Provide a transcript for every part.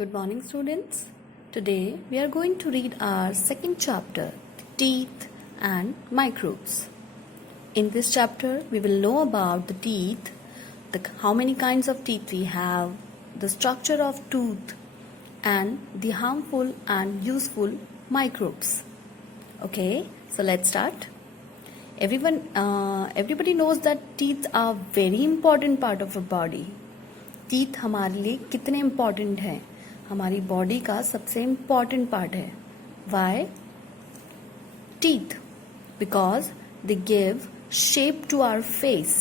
Good morning, students. Today we are going to read our second chapter, Teeth and Microbes. In this chapter, we will know about the teeth, how many kinds of teeth we have, the structure of tooth, and the harmful and useful microbes. Okay, so let's start. Everybody knows that teeth are very important part of our body. Teeth हमारे लिए कितने important हैं, हमारी body का सबसे important part है. Why? Teeth because they give shape to our face.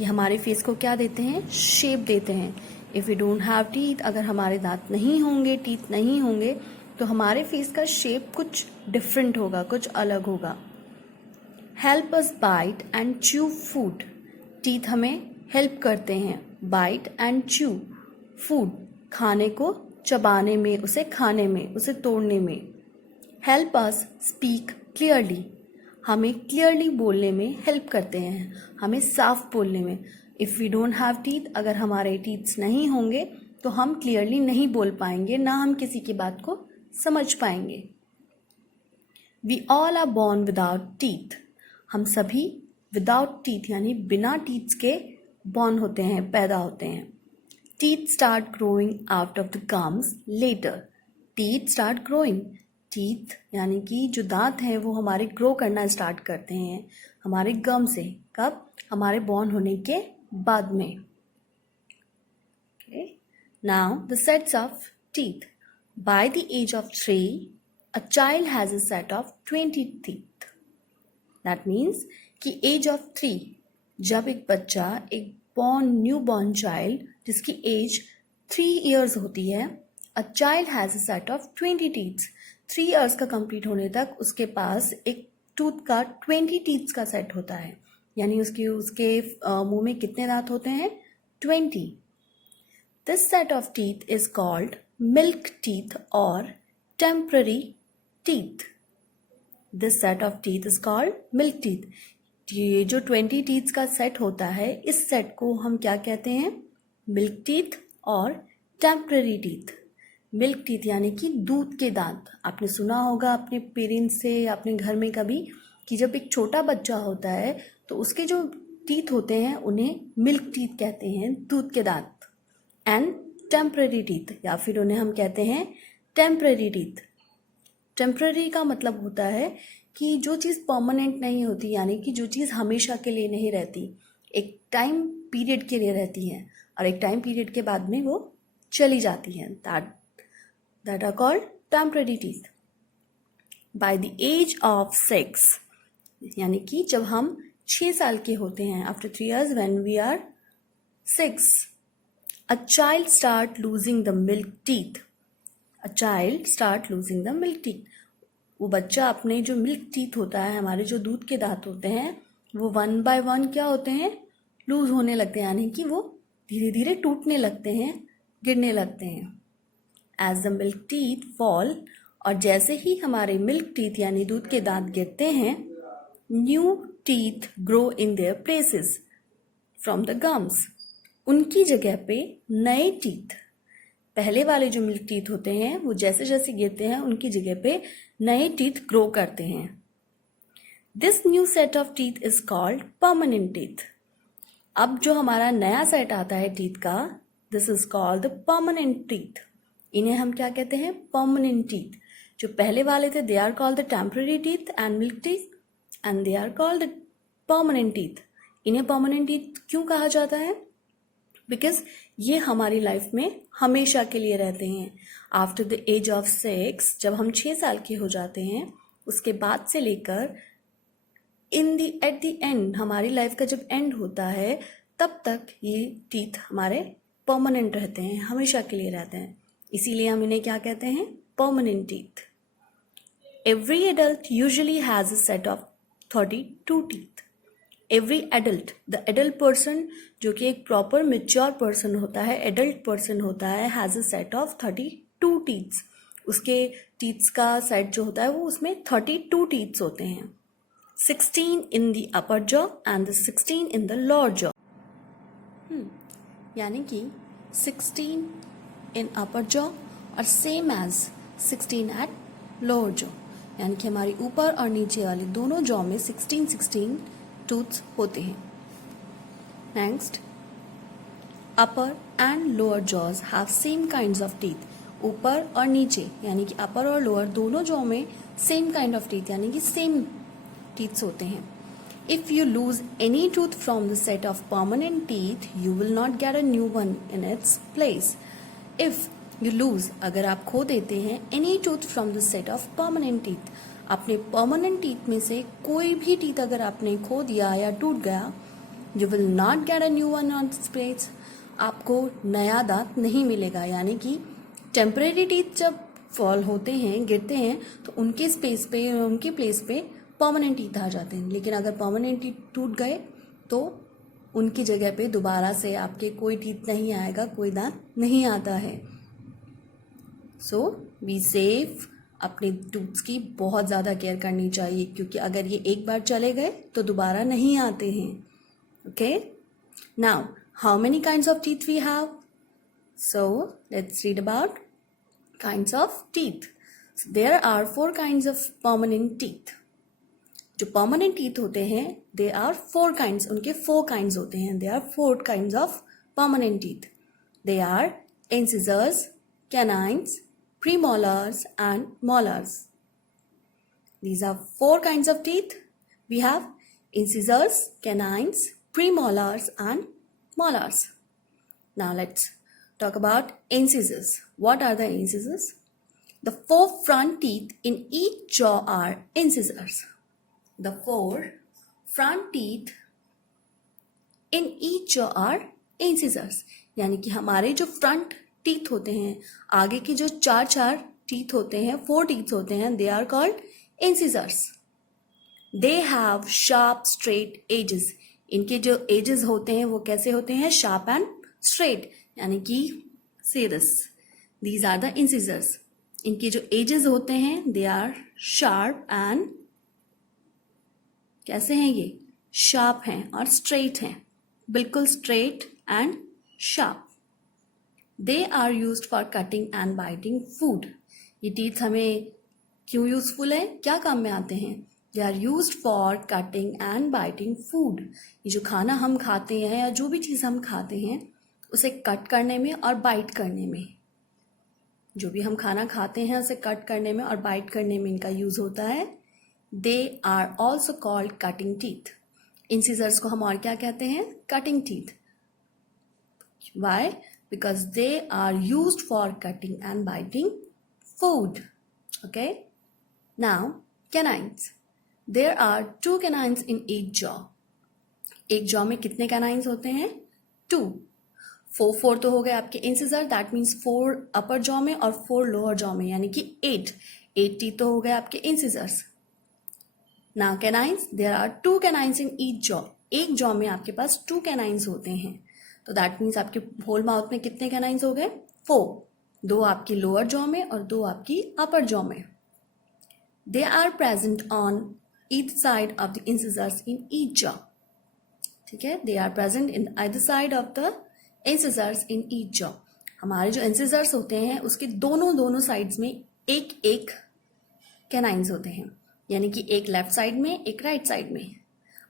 ये हमारे फेस को क्या देते हैं? शेप देते हैं. If you don't have teeth, अगर हमारे दांत नहीं होंगे, टीथ नहीं होंगे, तो हमारे फेस का शेप कुछ डिफरेंट होगा, कुछ अलग होगा. Help us bite and chew food. Teeth हमें हेल्प करते हैं. बाइट एंड च्यू फूड, खाने को चबाने में, उसे खाने में, उसे तोड़ने में. Help us speak clearly. हमें क्लियरली बोलने में हेल्प करते हैं, हमें साफ बोलने में. If we don't have teeth, अगर हमारे टीथ्स नहीं होंगे तो हम क्लियरली नहीं बोल पाएंगे, ना हम किसी की बात को समझ पाएंगे. We all are born without teeth. हम सभी विदाउट टीथ यानी बिना टीथ्स के बॉर्न होते हैं, पैदा होते हैं. Teeth start growing out of the gums later. Teeth start growing, teeth यानी कि जो दांत हैं वो हमारे ग्रो करना स्टार्ट करते हैं हमारे गम से. कब? हमारे बॉर्न होने के बाद में. Now the sets of teeth. By the age of 3 a child has a set of 20 teeth. That means कि एज ऑफ 3, जब एक बच्चा, एक न्यू बॉर्न चाइल्ड जिसकी एज 3 years होती है, a child has a set of 20 teeths. 3 years का complete होने तक उसके पास एक टूथ का 20 टीथ्स का सेट होता है. यानी उसके मुंह में कितने दांत होते हैं? 20. This set of teeth is called milk teeth और temporary teeth. This set of teeth is called milk teeth. ये जो 20 टीथ्स का सेट होता है, इस सेट को हम क्या कहते हैं? मिल्क टीथ और टेम्पररी टीथ. मिल्क टीथ यानी कि दूध के दांत. आपने सुना होगा अपने पेरेंट्स से या अपने घर में कभी कि जब एक छोटा बच्चा होता है तो उसके जो टीथ होते हैं उन्हें मिल्क टीथ कहते हैं, दूध के दांत. एंड टेम्पररी टीथ, या फिर उन्हें हम कहते हैं टेम्पररी टीथ. टेम्पररी का मतलब होता है कि जो चीज़ परमानेंट नहीं होती, यानी कि जो चीज़ हमेशा के लिए नहीं रहती, एक टाइम पीरियड के लिए रहती है और एक टाइम पीरियड के बाद में वो चली जाती है. That are called temporary teeth. By the age of 6, यानी कि जब हम 6 साल के होते हैं, after 3 years when we are 6, a child start losing the milk teeth. A child start losing the milk teeth. वो बच्चा अपने जो मिल्क टीथ होता है, हमारे जो दूध के दांत होते हैं, वो 1 by 1 क्या होते हैं? लूज होने लगते हैं, यानी कि वो धीरे धीरे टूटने लगते हैं, गिरने लगते हैं. As the milk teeth fall, और जैसे ही हमारे मिल्क टीथ यानी दूध के दांत गिरते हैं, new teeth grow in their places from the gums. उनकी जगह पे नए टीथ, पहले वाले जो मिल्क टीथ होते हैं वो जैसे जैसे गिरते हैं उनकी जगह पे नए टीथ ग्रो करते हैं. This new set of teeth is called permanent teeth. अब जो हमारा नया सेट आता है टीथ का, this is called the permanent teeth. इन्हें हम क्या कहते हैं? Permanent teeth. जो पहले वाले थे, they are called the temporary teeth and milk teeth, and they are called the permanent teeth. इन्हें परमानेंट टीथ क्यों कहा जाता है? बिकॉज ये हमारी लाइफ में हमेशा के लिए रहते हैं. आफ्टर द एज ऑफ 6, जब हम 6 साल के हो जाते हैं, उसके बाद से लेकर एट द एंड, हमारी लाइफ का जब एंड होता है, तब तक ये टीथ हमारे परमानेंट रहते हैं, हमेशा के लिए रहते हैं. इसीलिए हम इन्हें क्या कहते हैं? Permanent teeth. Every adult usually has a set of 32 teeth. Every adult, the adult person, जो कि एक प्रॉपर मेच्योर पर्सन होता है, एडल्ट पर्सन होता है, has a set of 32 teeths. उसके टीथ्स का सेट जो होता है वो उसमें 32 टीथ्स होते हैं. 16 in the upper jaw and 16 in the lower jaw. यानी कि 16 in upper jaw और same as 16 at lower jaw, यानी कि हमारी ऊपर और नीचे वाले दोनों जॉ में 16 टूथ्स होते हैं. Next, upper and lower jaws have same kinds of teeth. ऊपर और नीचे यानी कि अपर और लोअर दोनों जॉ में सेम काइंड ऑफ टीथ यानी कि सेम टीथ्स होते हैं. If you lose any tooth from the set of permanent teeth, you will not get a new one in its place. If you lose, अगर आप खो देते हैं any tooth from the set of permanent teeth, अपने permanent teeth में से कोई भी teeth अगर आपने खो दिया या टूट गया, you will not get a new one on its place. आपको नया दांत नहीं मिलेगा. यानी कि टेम्परेरी टीथ जब फॉल होते हैं, गिरते हैं, तो उनके स्पेस पे, उनकी प्लेस पे परमानेंट टीथ आ जाते हैं. लेकिन अगर परमानेंट टीथ टूट गए तो उनकी जगह पे दोबारा से आपके कोई टीथ नहीं आएगा, कोई दांत नहीं आता है. सो बी सेफ. अपने टूथ्स की बहुत ज़्यादा केयर करनी चाहिए क्योंकि अगर ये एक बार चले गए तो दोबारा नहीं आते हैं. Okay, now how many kinds of teeth we have? So let's read about kinds of teeth. There are 4 kinds of permanent teeth. जो परमानेंट टीथ होते हैं, दे आर 4 काइंड्स. उनके 4 काइंड्स होते हैं. They are 4 kinds of permanent teeth. They are incisors, canines, premolars and molars. These are 4 kinds of teeth. We have incisors, canines, premolars and molars. Now let's talk about incisors. What are the incisors? The 4 front teeth in each jaw are incisors. The 4 front teeth in each jaw are incisors. यानी कि हमारे जो front teeth होते हैं, आगे की जो 4 teeth होते हैं, 4 टीथ होते हैं, they are called incisors. They have sharp straight edges. इनके जो एजेस होते हैं वो कैसे होते हैं? शार्प एंड स्ट्रेट यानी कि सीधस. These are the incisors. इनके जो एजेस होते हैं दे आर शार्प एंड कैसे हैं? ये शार्प हैं और स्ट्रेट हैं, बिल्कुल straight and sharp. They are used for cutting and biting food. ये टीथ हमें क्यों यूजफुल है, क्या काम में आते हैं? They are used for cutting and biting food. ये जो खाना हम खाते हैं या जो भी चीज़ हम खाते हैं उसे कट करने में और बाइट करने में, जो भी हम खाना खाते हैं उसे कट करने में और बाइट करने में इनका यूज होता है. They are also called cutting teeth. Incisors को हम और क्या कहते हैं? Cutting teeth. Why? Because they are used for cutting and biting food. Okay? Now, canines. There are 2 canines in each jaw. एक jaw में कितने canines होते हैं? 2. 4 तो हो गए आपके incisor. That means 4 upper jaw में और 4 lower jaw में, यानी कि 8 teeth तो हो गए आपके incisors. Now canines. There are 2 canines in each jaw. एक jaw में आपके पास 2 canines होते हैं. तो दैट मीन्स आपके होल माउथ में कितने कैनाइन्स हो गए? 4. 2 आपकी लोअर जॉ में और 2 आपकी अपर जॉ में. They are present on each side of the incisors in each jaw. ठीक है, they are present in either side of the incisors in each jaw. हमारे जो इंसिजर्स होते हैं उसके दोनों साइड्स में एक कैनाइन्स होते हैं, यानी कि एक लेफ्ट साइड में, एक राइट साइड में,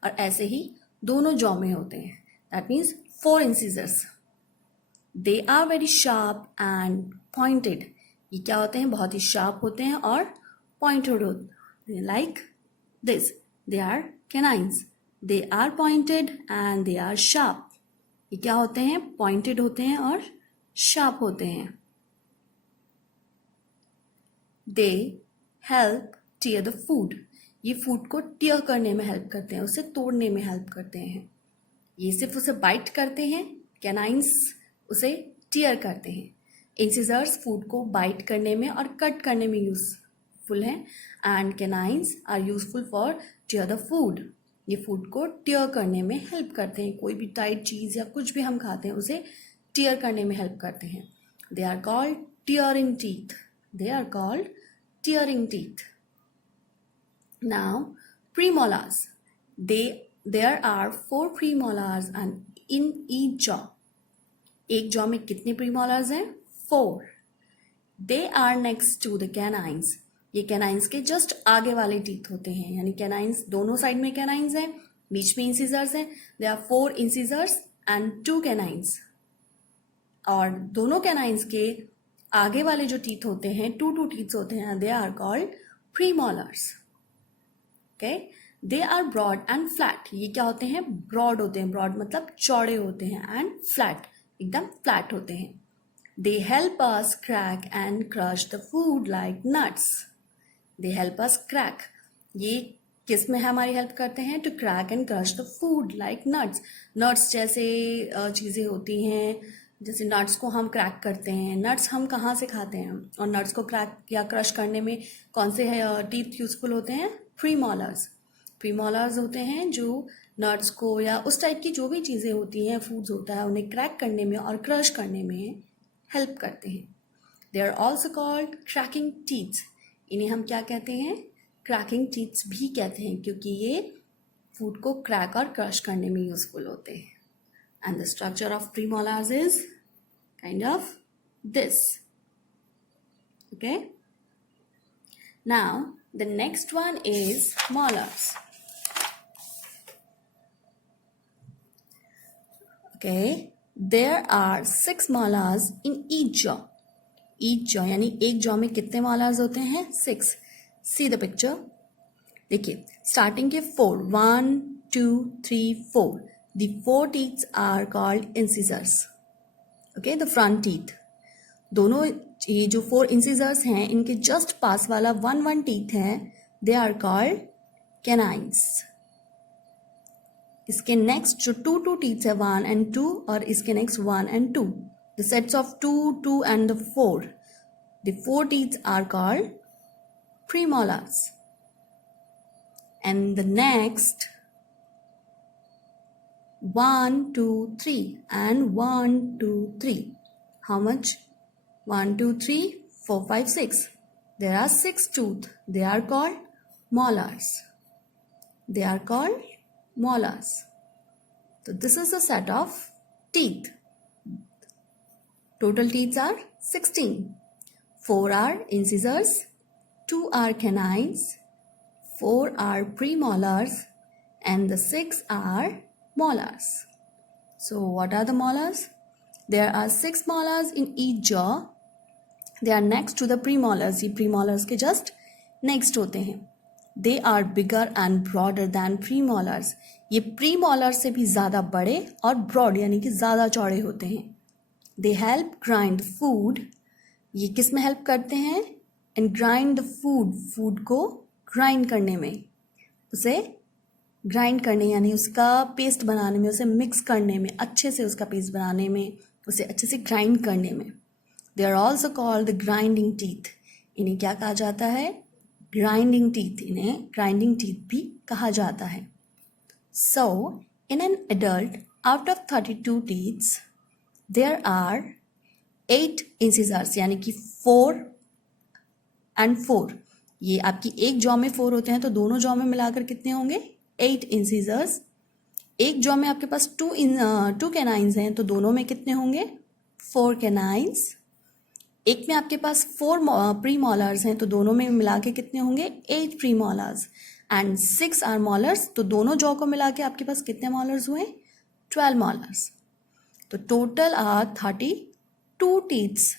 और ऐसे ही दोनों जॉ में होते हैं. That means 4 incisors. They are very sharp and pointed. ये क्या होते हैं? बहुत ही शार्प होते हैं और pointed होते हैं. Like this. They are canines. They are pointed and they are sharp. ये क्या होते हैं? Pointed होते हैं और sharp होते हैं. They help tear the food. ये फूड को tear करने में हेल्प करते हैं, उसे तोड़ने में हेल्प करते हैं. ये सिर्फ उसे बाइट करते हैं, कैनाइन्स उसे टीयर करते हैं. इंसिजर्स फूड को बाइट करने में और कट करने में यूजफुल हैं and canines are useful for tear the food. ये फूड को टीयर करने में हेल्प करते हैं. कोई भी टाइट चीज़ या कुछ भी हम खाते हैं उसे टीयर करने में हेल्प करते हैं. They are called tearing teeth. They are called tearing teeth. Now premolars. There are 4 premolars and in each jaw. एक jaw में कितने premolars हैं? 4. They are next to the canines. ये canines के just आगे वाले teeth होते हैं, यानी canines दोनों side में canines हैं, बीच में incisors हैं. There are 4 incisors and 2 canines. और दोनों canines के आगे वाले जो teeth होते हैं, two teeth होते हैं, they are called premolars. Okay? They are broad and flat. ये क्या होते हैं? Broad होते हैं. Broad मतलब चौड़े होते हैं, and flat एकदम flat होते हैं. They help us crack and crush the food like nuts. They help us crack. ये किस में हमारी हेल्प करते हैं? To crack and crush the food like nuts. Nuts जैसे चीज़ें होती हैं, जैसे नट्स को हम क्रैक करते हैं. नट्स हम कहाँ से खाते हैं? और नट्स को क्रैक या क्रश करने में कौन से टीथ यूजफुल होते हैं? प्रीमोलर्स. प्रीमोलर्स होते हैं जो नट्स को या उस टाइप की जो भी चीज़ें होती हैं, फूड्स होता है, उन्हें क्रैक करने में और क्रश करने में हेल्प करते हैं. They are also called cracking teeths. इन्हें हम क्या कहते हैं? क्रैकिंग टीथ्स भी कहते हैं, क्योंकि ये फूड को क्रैक और क्रश करने में यूजफुल होते हैं. And the structure of premolars is kind of this. Okay. Now the next one is molars. Okay. There are 6 molars in each jaw. Each jaw यानी एक jaw में कितने molars होते हैं? 6. See the picture. देखिए starting के 4. 1, 2, 3, 4. The 4 teeth are called incisors. Okay, the front teeth. दोनों ये जो 4 incisors हैं, इनके just पास वाला 1 teeth है, they are called canines. इसके next जो 2 teeth है, 1 and 2, और इसके next 1 and 2. The sets of 2, 2 and the 4. The 4 teeth are called premolars. And the next 1, 2, 3 and 1, 2, 3. How much? 1, 2, 3, 4, 5, 6. There are 6 tooth. They are called molars. They are called molars. So this is a set of teeth. Total teeth are 16. 4 are incisors, 2 are canines, 4 are premolars, and the 6 are molars. So what are the molars? There are 6 molars in each jaw. They are next to the premolars. ये premolars के just next होते हैं. They are bigger and broader than premolars. ये premolars से भी ज़्यादा बड़े और broad यानी कि ज़्यादा चौड़े होते हैं. They help grind food. ये किस में help करते हैं? And grind the food. Food को grind करने में, उसे ग्राइंड करने यानी उसका पेस्ट बनाने में, उसे मिक्स करने में, अच्छे से उसका पेस्ट बनाने में, उसे अच्छे से ग्राइंड करने में. They are also called the grinding teeth. इन्हें क्या कहा जाता है? Grinding teeth. इन्हें ग्राइंडिंग टीथ भी कहा जाता है. So in an adult out of 32 teeths there are 8 incisors, यानी कि 4 and 4. ये आपकी एक जॉ में 4 होते हैं, तो दोनों जॉ में मिलाकर कितने होंगे? 8 इंसिजर्स. एक जॉ में आपके पास 2 कैनाइंस हैं, तो दोनों में कितने होंगे? 4 कैनाइंस. एक में आपके पास 4 प्रीमोलर्स हैं, तो दोनों में मिला के कितने होंगे? 8 प्रीमोलर्स. एंड 6 आर मोलर्स, तो दोनों जॉ को मिला के आपके पास कितने मोलर्स हुए? 12 मोलर्स. तो टोटल आर 32 टीथ्स.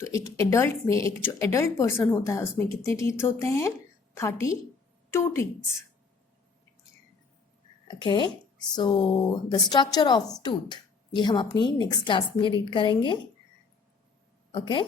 तो एक एडल्ट में, एक जो एडल्ट पर्सन होता है उसमें कितने टीथ्स होते हैं? 32 teeths. Okay, so the structure of tooth, ये हम अपनी नेक्स्ट क्लास में रीड करेंगे. ओके.